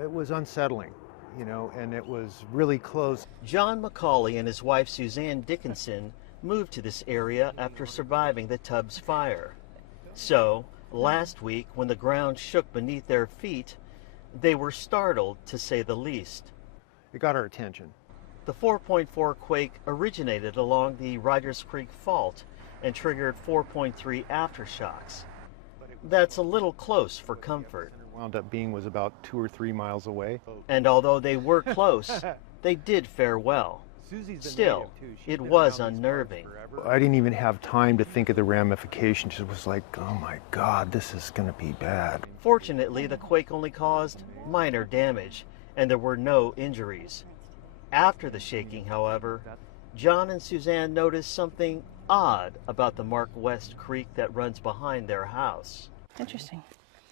It was unsettling, and it was really close. John Macaulay and his wife Suzanne Dickinson moved to this area after surviving the Tubbs fire. So, last week when the ground shook beneath their feet, they were startled, to say the least. It got our attention. The 4.4 quake originated along the Rodgers Creek fault and triggered 4.3 aftershocks. That's a little close for comfort. Wound up being was about 2 or 3 miles away. And although they were close, they did fare well. Still, it was unnerving. I didn't even have time to think of the ramifications. It was like, oh my God, this is going to be bad. Fortunately, the quake only caused minor damage, and there were no injuries. After the shaking, however, John and Suzanne noticed something odd about the Mark West Creek that runs behind their house. Interesting.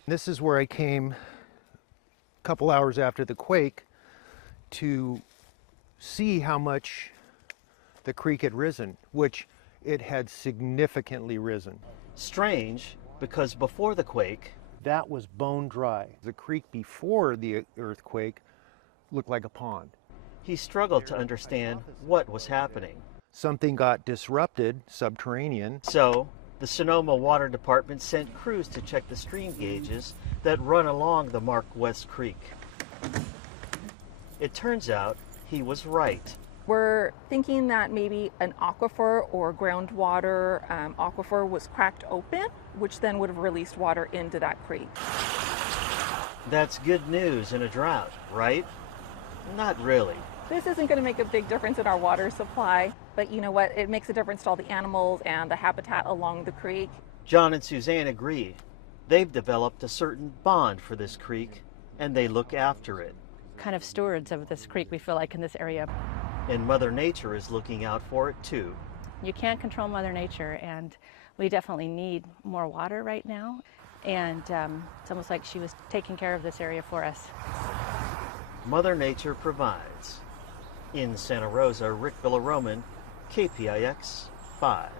This is where I came a couple hours after the quake to see how much the creek had risen, which it had significantly risen. Strange, because before the quake, that was bone dry. The creek before the earthquake looked like a pond. He struggled to understand what was happening. Something got disrupted, subterranean. So, the Sonoma Water Department sent crews to check the stream gauges that run along the Mark West Creek. It turns out he was right. We're thinking that maybe an aquifer or groundwater aquifer was cracked open, which then would have released water into that creek. That's good news in a drought, right? Not really. This isn't going to make a big difference in our water supply, but you know what? It makes a difference to all the animals and the habitat along the creek. John and Suzanne agree. They've developed a certain bond for this creek, and they look after it. Kind of stewards of this creek, we feel like, in this area. And Mother Nature is looking out for it too. You can't control Mother Nature, and we definitely need more water right now. And it's almost like she was taking care of this area for us. Mother Nature provides. In Santa Rosa, Rick Villaroman, KPIX 5.